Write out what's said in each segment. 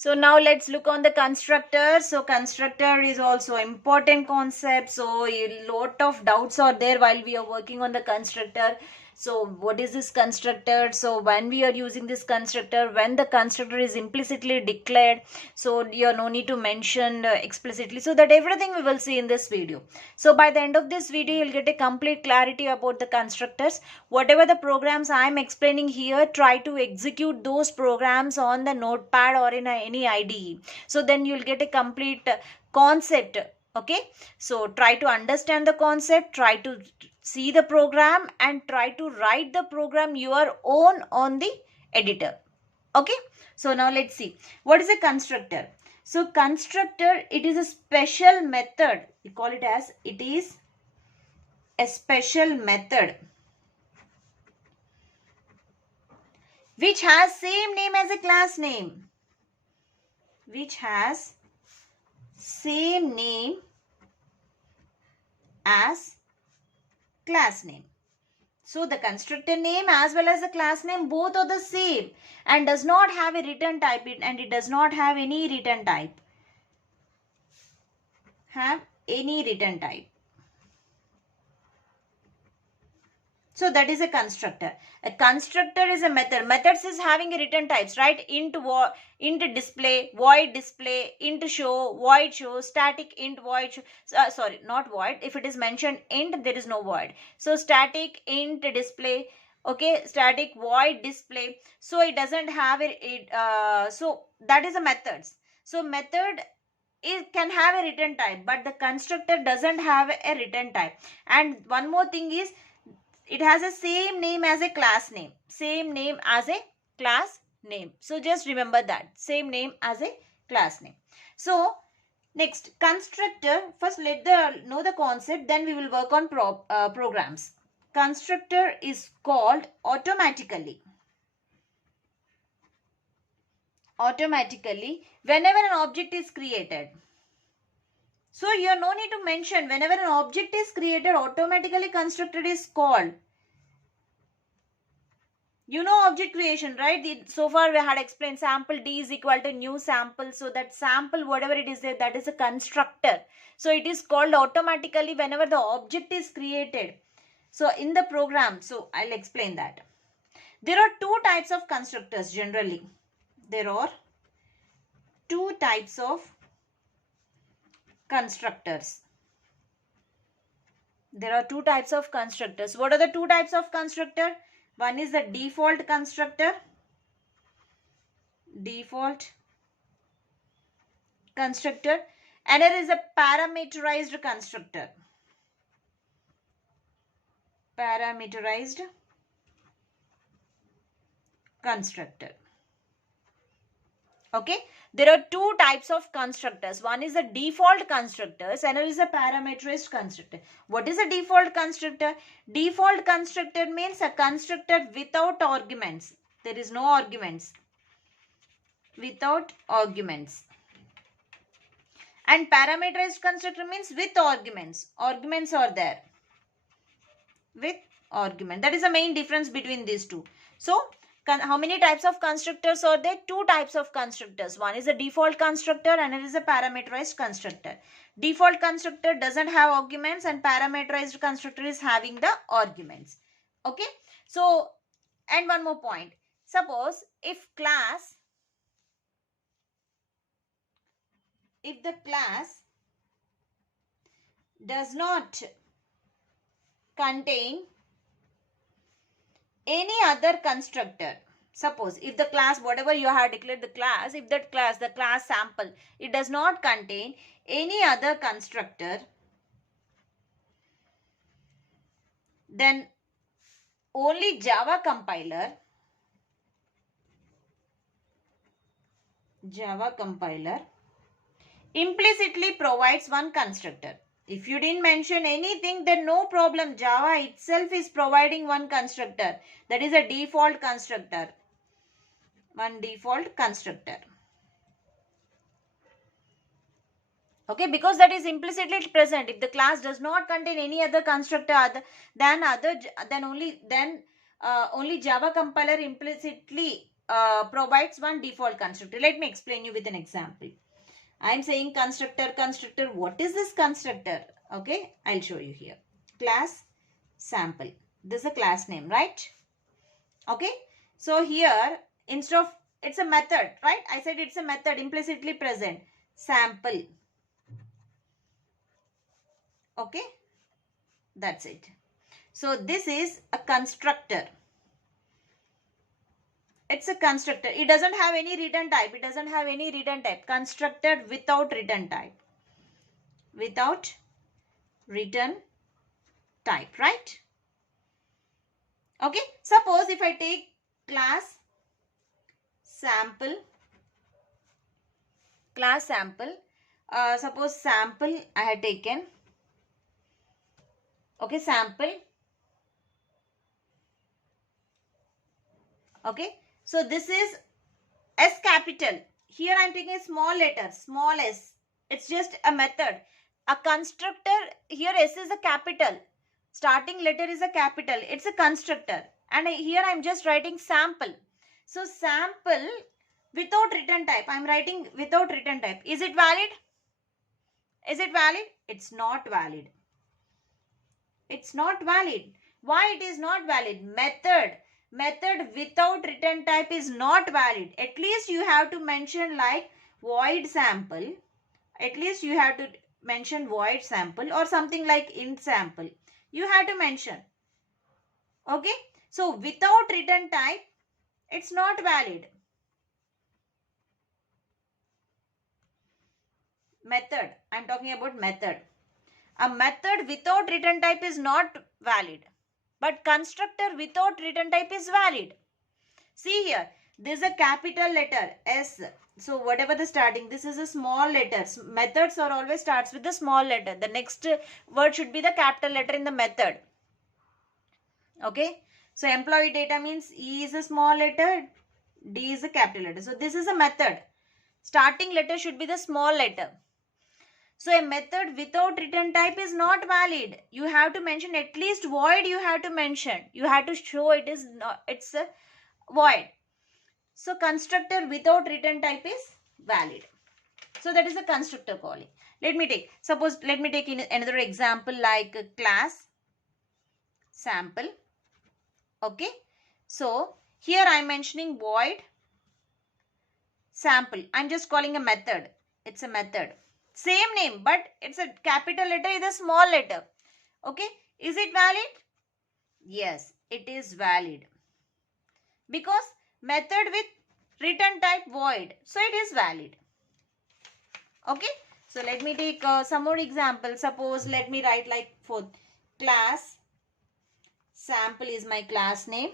So now let's look on the constructor. So constructor is also important concept. So a lot of doubts are there while we are working on the constructor. So what is this constructor? So when we are using this constructor, when the constructor is implicitly declared, so you no need to mention explicitly. So that everything we will see in this video. So by the end of this video, you'll get a complete clarity about the constructors. Whatever the programs I am explaining here, try to execute those programs on the notepad or in any IDE. So then you'll get a complete concept. Okay, so try to understand the concept, try to see the program and try to write the program your own on the editor. Okay, so now let's see what is a constructor. So constructor, it is a special method. We call it as, it is a special method which has same name as a class name, which has same name as class name. So the constructor name as well as the class name, both are the same and does not have a return type, and it does not have any return type. So that is a constructor. A constructor is a method. Methods is having a return types, right? Int display, void display, int show, void show, static int void show. Sorry, not void. If it is mentioned int, there is no void. So static int display. Okay, static void display. So it doesn't have so that is a methods. So method, it can have a return type, but the constructor doesn't have a return type. And one more thing is, it has the same name as a class name. Same name as a class name. So just remember that. Same name as a class name. So next, constructor. First know the concept, then we will work on programs. Constructor is called automatically whenever an object is created. So you no need to mention, whenever an object is created, automatically constructor is called. You know object creation, right? So far we had explained sample D is equal to new sample. So that sample, whatever it is there, that is a constructor. So it is called automatically whenever the object is created. So in the program, so I'll explain that. There are two types of constructors generally. There are two types of constructors. There are two types of constructors. What are the two types of constructor? One is the default constructor. Another is a parameterized constructor. Okay, there are two types of constructors. One is the default constructors, another is a parameterized constructor. What is a default constructor? Default constructor means a constructor without arguments. There is no arguments. Without arguments. And parameterized constructor means with arguments. Arguments are there. With argument. That is the main difference between these two. So how many types of constructors are there? Two types of constructors. One is a default constructor and it is a parameterized constructor. Default constructor doesn't have arguments and parameterized constructor is having the arguments. Okay. So, and one more point. Suppose if the class does not contain any other constructor. Suppose if the class, whatever you have declared the class, if that class, the class sample, it does not contain any other constructor, then only Java compiler implicitly provides one constructor. If you didn't mention anything, then no problem. Java itself is providing one constructor. That is a default constructor. One default constructor. Okay, because that is implicitly present. If the class does not contain any other constructor then only Java compiler implicitly provides one default constructor. Let me explain you with an example. I am saying constructor. What is this constructor? Okay, I'll show you here. Class sample. This is a class name, right? Okay. So here, instead of, it's a method, right? I said it's a method implicitly present. Sample. Okay. That's it. So this is a constructor. It's a constructor. It doesn't have any return type. Constructor without return type. Without return type, right? Okay. Suppose if I take class sample. Suppose sample I had taken. Okay, sample. Okay. So this is S capital. Here I am taking a small letter, small s. It's just a method. A constructor, here S is a capital. Starting letter is a capital. It's a constructor. And here I am just writing sample. So sample without return type. I am writing without return type. Is it valid? It's not valid. It's not valid. Why it is not valid? Method without return type is not valid. At least you have to mention like void sample. Or something like int sample. You have to mention. Okay. So without return type, it's not valid. Method. I'm talking about method. A method without return type is not valid. But constructor without return type is valid. See here, this is a capital letter S. So whatever the starting, this is a small letter. Methods are always starts with the small letter. The next word should be the capital letter in the method. Okay. So employee data means E is a small letter, D is a capital letter. So this is a method. Starting letter should be the small letter. So a method without return type is not valid. You have to mention at least void. You have to mention. You have to show it is not. It's a void. So constructor without return type is valid. So that is a constructor calling. Let me take another example like class sample. Okay. So here I am mentioning void sample. I am just calling a method. It's a method. Same name, but it's a capital letter is a small letter. Okay. Is it valid? Yes, it is valid. Because method with return type void. So it is valid. Okay. So let me take some more examples. Suppose let me write like for class sample is my class name.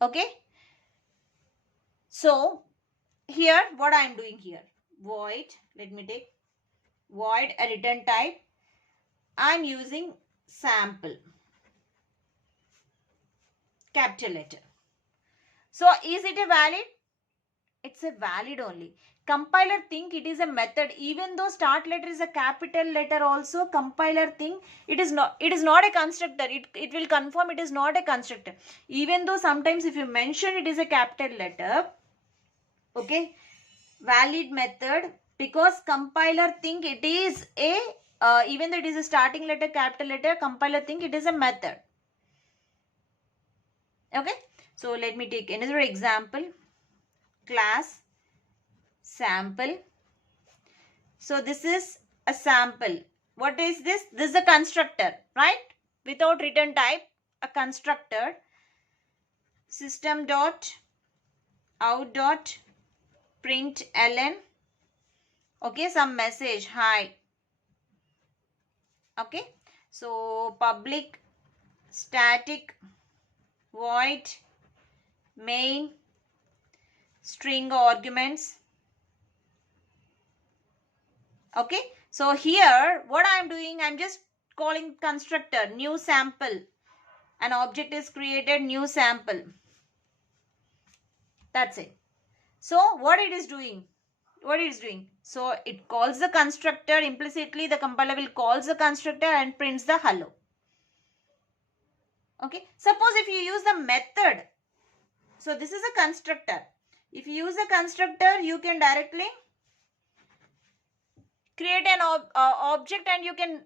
Okay. So here what I am doing here. Void, let me take void a return type. I am using sample, capital letter. So is it a valid? It's a valid only. Compiler think it is a method. Even though start letter is a capital letter also, compiler think it is not a constructor. It will confirm it is not a constructor. Even though sometimes if you mention it is a capital letter, okay, valid method, because compiler think it is a even though it is a starting letter capital letter, compiler think it is a method. Okay. So let me take another example. Class sample. So this is a sample. What is this? This is a constructor, right? Without return type, a constructor. System dot out dot print ln. Okay, some message, hi. Okay, so public static void main string arguments. Okay, so here what I am doing, I am just calling constructor new sample. An object is created, new sample. That's it. So what it is doing? So it calls the constructor. Implicitly the compiler will calls the constructor and prints the hello. Okay. Suppose if you use the method. So this is a constructor. If you use a constructor, you can directly create an object, and you can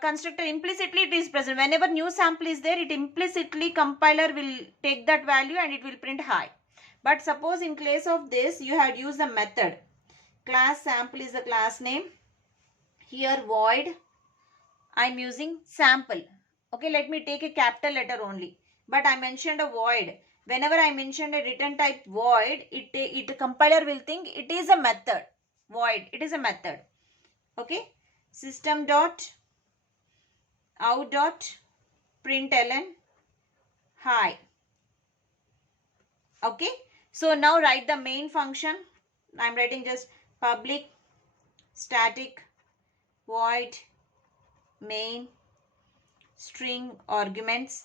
constructor implicitly it is present. Whenever new sample is there, it implicitly compiler will take that value and it will print high. But suppose in place of this, you had used the method. Class sample is the class name. Here void, I'm using sample. Okay, let me take a capital letter only. But I mentioned a void. Whenever I mentioned a return type void, it compiler will think it is a method. Void, it is a method. Okay, system dot out dot println hi. Okay, so now write the main function. I'm writing just public static void main string arguments.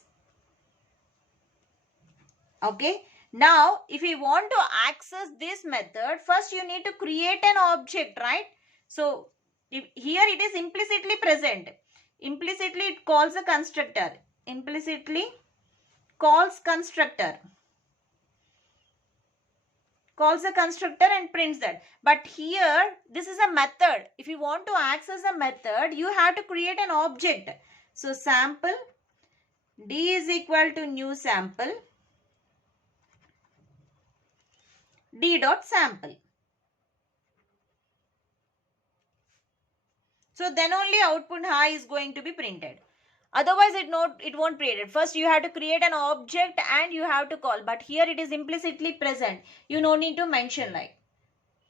Okay, now if you want to access this method, first you need to create an object, right? So here it is implicitly present. Implicitly it calls a constructor. Implicitly calls constructor. Calls a constructor and prints that. But here this is a method. If you want to access a method, you have to create an object. So sample d is equal to new sample d dot sample. So then only output high is going to be printed. Otherwise it won't print it. First you have to create an object and you have to call. But here it is implicitly present. You no need to mention like.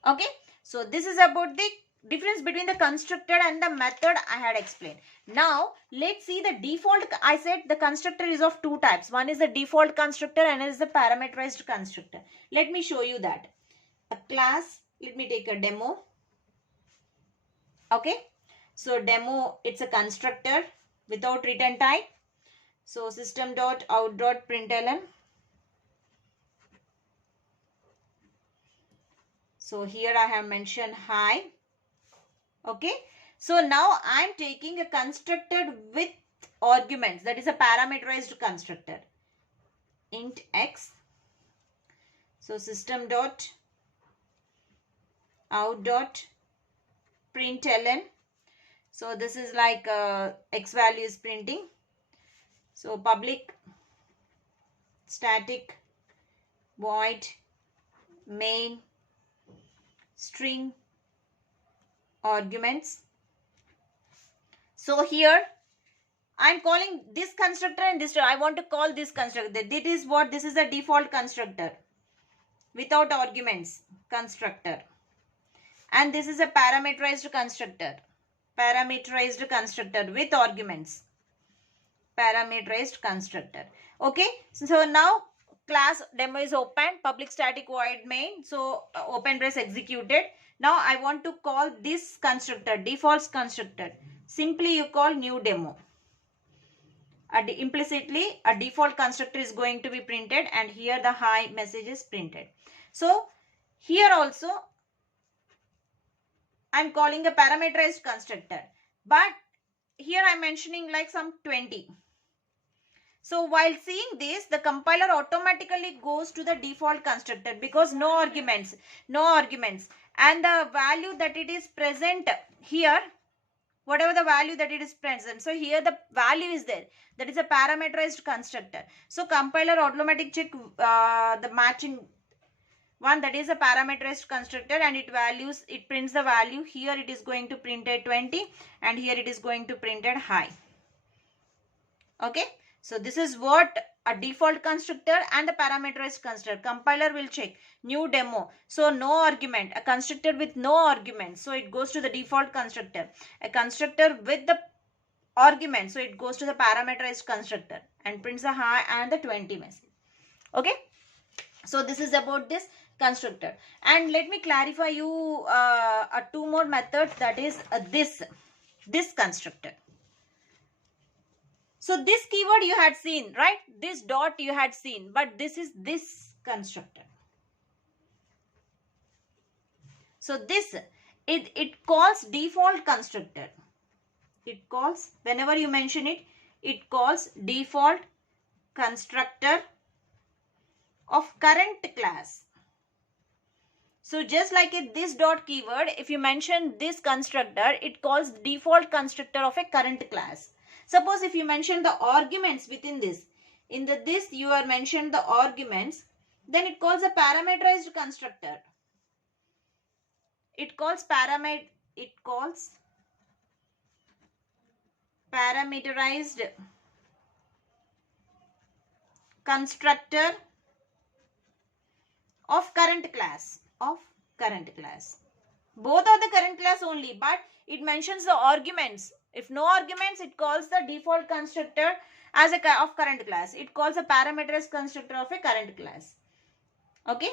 Okay. So this is about the difference between the constructor and the method I had explained. Now let's see the default. I said the constructor is of two types. One is the default constructor and is the parameterized constructor. Let me show you that. A class, let me take a demo. Okay. So demo, it's a constructor without return type. So system dot out dot println. So here I have mentioned hi. Okay. So now I am taking a constructor with arguments. That is a parameterized constructor. Int x. So system dot out dot println. So this is like x value is printing. So public static void main string arguments. So here I am calling this constructor and this. I want to call this constructor. This is what? This is the default constructor without arguments constructor. And this is a parameterized constructor. Parameterized constructor with arguments. Parameterized constructor. Okay. So now class demo is open. Public static void main. So open brace executed. Now I want to call this constructor. Default constructor. Simply you call new demo. Implicitly a default constructor is going to be printed and here the hi message is printed. So here also I'm calling a parameterized constructor, but here I'm mentioning like some 20. So while seeing this, the compiler automatically goes to the default constructor because no arguments, and the value that it is present here, whatever the value that it is present. So here the value is there. That is a parameterized constructor. So compiler automatically check the matching one, that is a parameterized constructor, and it prints the value. Here it is going to print at 20 and here it is going to print at high. Okay. So this is what a default constructor and the parameterized constructor. Compiler will check new demo. So no argument, a constructor with no argument. So it goes to the default constructor. A constructor with the argument. So it goes to the parameterized constructor and prints the high and the 20 message. Okay. So this is about this constructor. And let me clarify you two more methods, that is this constructor. So this keyword you had seen, right? This dot you had seen, but this is this constructor. So this, it calls default constructor. It calls, whenever you mention it, it calls default constructor of current class. So just like this dot keyword, if you mention this constructor, it calls default constructor of a current class. Suppose if you mention the arguments within this, in this you are mentioned the arguments, then it calls a parameterized constructor. It calls parameterized constructor of current class. Both are the current class only, but it mentions the arguments. If no arguments, it calls the default constructor as a of current class. It calls a parameterized constructor of a current class. Okay.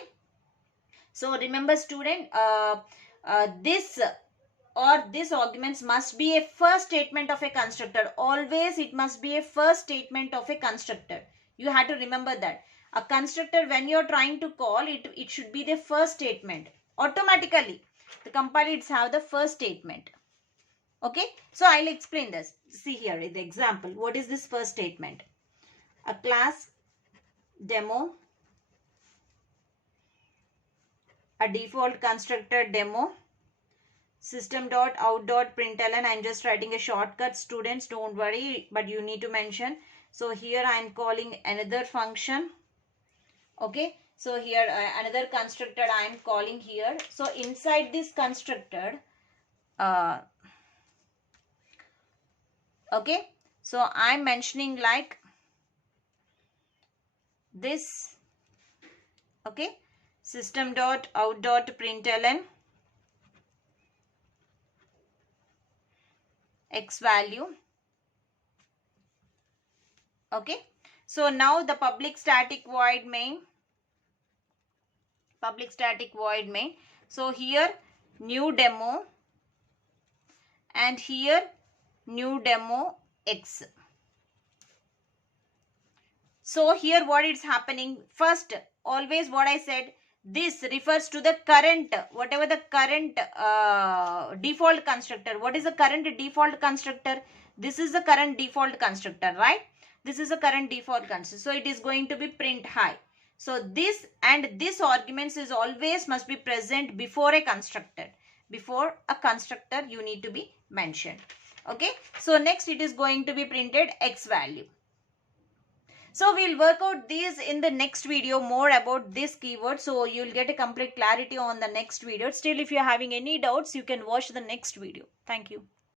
So remember student, this arguments must be a first statement of a constructor. Always it must be a first statement of a constructor. You have to remember that. A constructor, when you are trying to call it, it should be the first statement. Automatically, the compilers have the first statement. Okay. So I'll explain this. See here in the example. What is this first statement? A class demo, a default constructor demo, system.out.println. I'm just writing a shortcut. Students, don't worry, but you need to mention. So here I'm calling another function. Okay. So here another constructor I am calling here. So inside this constructor, okay. So I'm mentioning like this. Okay. System.out.println x value. Okay. So now the public static void main. So here new demo and here new demo x. So here what is happening? First, always what I said, this refers to the current, whatever the current default constructor. What is the current default constructor? This is the current default constructor, right? This is the current default constructor. So it is going to be print high. So this and this arguments is always must be present before a constructor. Before a constructor you need to be mentioned. Okay. So next it is going to be printed x value. So we'll work out these in the next video, more about this keyword. So you'll get a complete clarity on the next video. Still, if you're having any doubts, you can watch the next video. Thank you.